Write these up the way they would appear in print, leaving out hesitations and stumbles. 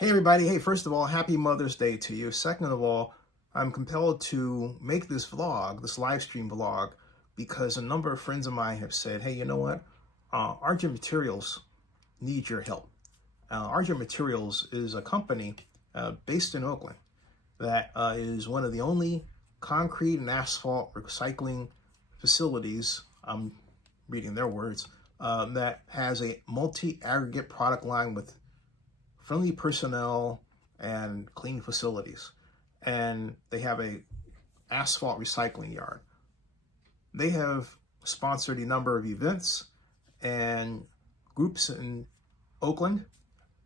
Hey everybody, hey, first of all, happy Mother's Day to you. Second of all, I'm compelled to make this vlog, this live stream vlog, because a number of friends of mine have said, hey, you know what? Argent Materials need your help. Argent Materials is a company based in Oakland that is one of the only concrete and asphalt recycling facilities, I'm reading their words, that has a multi-aggregate product line with friendly personnel and clean facilities. And they have a asphalt recycling yard. They have sponsored a number of events and groups in Oakland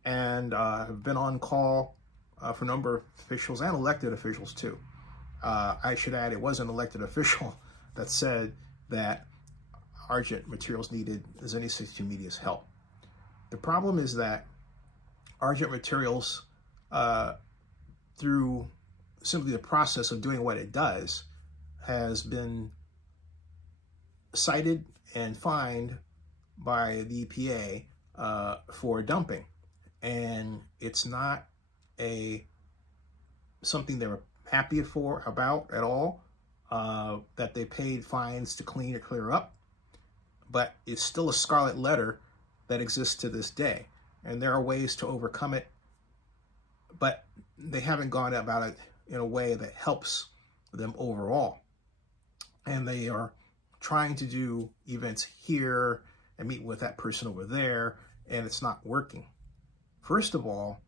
and have been on call for a number of officials and elected officials too. I should add, it was an elected official that said that Argent Materials needed Zennie62Media's help. The problem is that Argent Materials, through simply the process of doing what it does, has been cited and fined by the EPA for dumping. And it's not something they were happy about at all, that they paid fines to clean or clear up, but it's still a scarlet letter that exists to this day. And there are ways to overcome it, but they haven't gone about it in a way that helps them overall. And they are trying to do events here and meet with that person over there, and it's not working. First of all,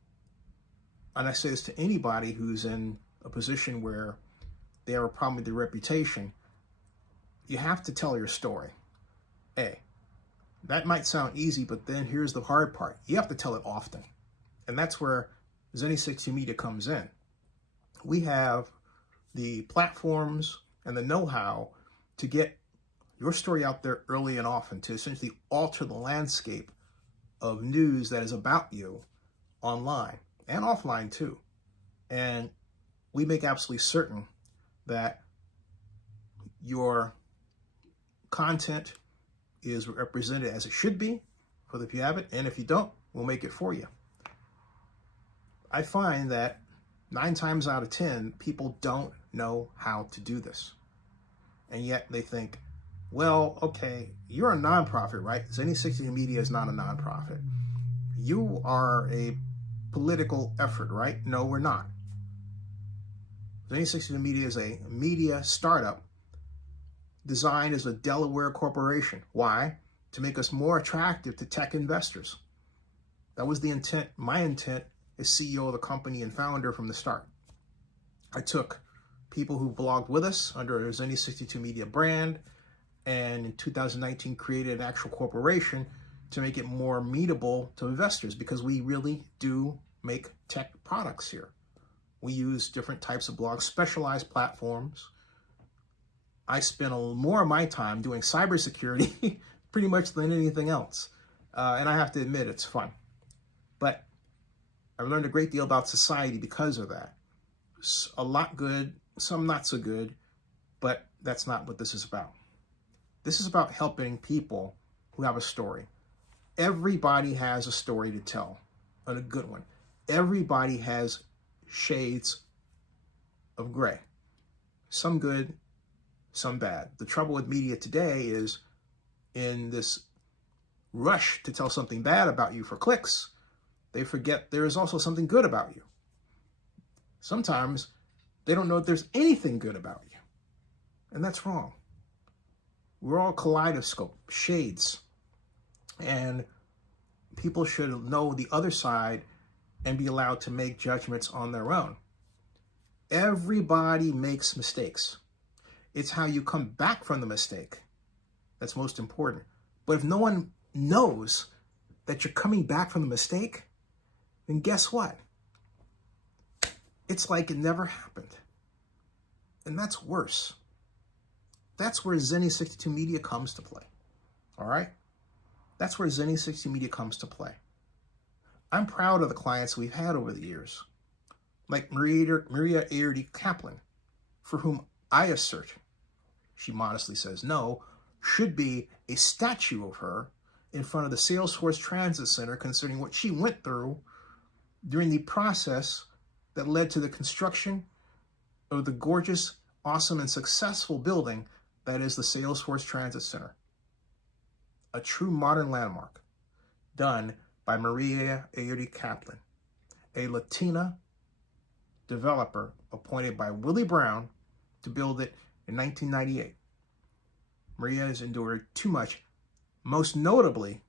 and I say this to anybody who's in a position where they have a problem with their reputation, you have to tell your story. That might sound easy, but then here's the hard part. You have to tell it often. And that's where Zennie62Media comes in. We have the platforms and the know-how to get your story out there early and often, to essentially alter the landscape of news that is about you online and offline too. And we make absolutely certain that your content is represented as it should be for if you have it, and if you don't, we'll make it for you. I find that 9 times out of 10, people don't know how to do this. And yet they think, well, okay, you're a nonprofit, right? Zennie62Media is not a nonprofit. You are a political effort, right? No, we're not. Zennie62Media is a media startup designed as a Delaware corporation. Why? To make us more attractive to tech investors. That was the intent, my intent as CEO of the company and founder from the start. I took people who blogged with us under a Zennie62Media brand, and in 2019 created an actual corporation to make it more meetable to investors, because we really do make tech products here. We use different types of blogs, specialized platforms. I spend more of my time doing cybersecurity pretty much than anything else. And I have to admit, it's fun. But I've learned a great deal about society because of that. A lot good, some not so good, but that's not what this is about. This is about helping people who have a story. Everybody has a story to tell, and a good one. Everybody has shades of gray. Some good, some bad. The trouble with media today is, in this rush to tell something bad about you for clicks, they forget there is also something good about you. Sometimes they don't know if there's anything good about you. And that's wrong. We're all kaleidoscope, shades. And people should know the other side and be allowed to make judgments on their own. Everybody makes mistakes. It's how you come back from the mistake that's most important. But if no one knows that you're coming back from the mistake, then guess what? It's like it never happened. And that's worse. That's where Zennie62Media comes to play. All right? That's where Zennie62Media comes to play. I'm proud of the clients we've had over the years, like Maria Airdy Kaplan, for whom I assert, she modestly says no, should be a statue of her in front of the Salesforce Transit Center, considering what she went through during the process that led to the construction of the gorgeous, awesome, and successful building that is the Salesforce Transit Center. A true modern landmark done by Maria Kaplan, a Latina developer appointed by Willie Brown to build it in 1998. Maria has endured too much, most notably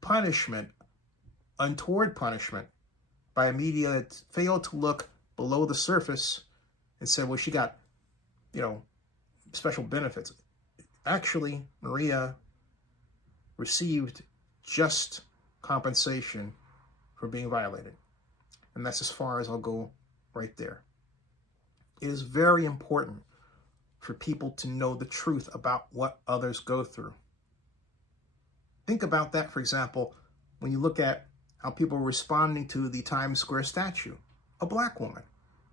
punishment, untoward punishment, by a media that failed to look below the surface and said, well, she got, special benefits. Actually, Maria received just compensation for being violated. And that's as far as I'll go right there. It is very important for people to know the truth about what others go through. Think about that, for example, when you look at how people are responding to the Times Square statue, a black woman.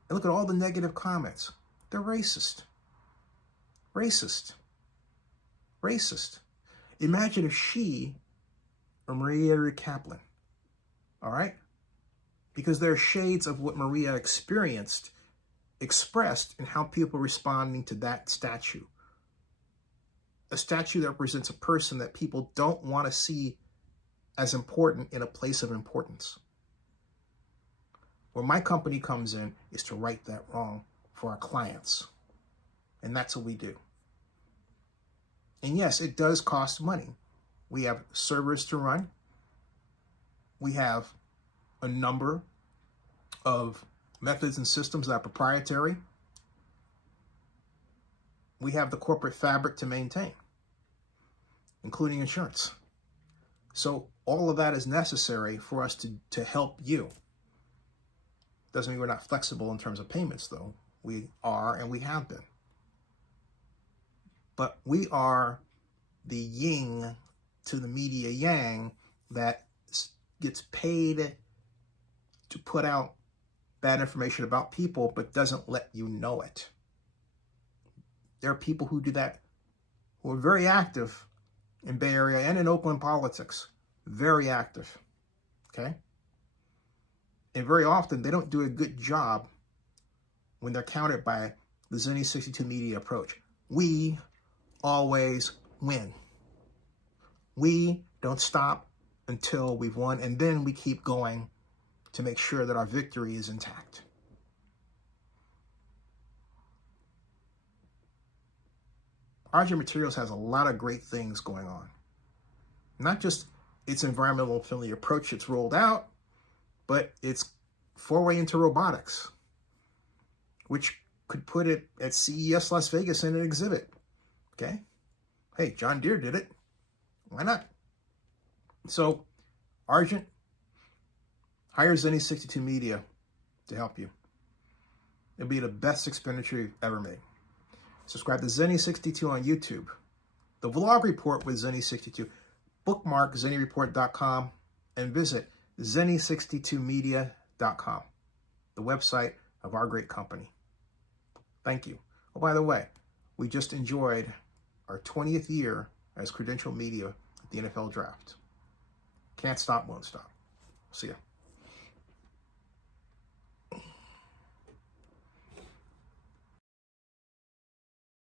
And look at all the negative comments. They're racist. Racist. Racist. Imagine if she or Maria Kaplan, all right? Because there are shades of what Maria experienced expressed in how people are responding to that statue. A statue that represents a person that people don't want to see as important in a place of importance. Where my company comes in is to right that wrong for our clients. And that's what we do. And yes, it does cost money. We have servers to run. We have a number of methods and systems that are proprietary. We have the corporate fabric to maintain, including insurance. So all of that is necessary for us to help you. Doesn't mean we're not flexible in terms of payments, though. We are, and we have been. But we are the yin to the media yang that gets paid to put out bad information about people, but doesn't let you know it. There are people who do that, who are very active in Bay Area and in Oakland politics. Very active, okay? And very often, they don't do a good job when they're countered by the Zennie62Media approach. We always win. We don't stop until we've won, and then we keep going to make sure that our victory is intact. Argent Materials has a lot of great things going on. Not just its environmental friendly approach it's rolled out, but its foray into robotics, which could put it at CES Las Vegas in an exhibit. Okay? Hey, John Deere did it. Why not? So, Argent, hire Zennie62Media to help you. It'll be the best expenditure you've ever made. Subscribe to Zennie62 on YouTube. The Vlog Report with Zennie62. Bookmark ZennieReport.com and visit Zennie62Media.com, the website of our great company. Thank you. Oh, by the way, we just enjoyed our 20th year as credential media at the NFL Draft. Can't stop, won't stop. See ya.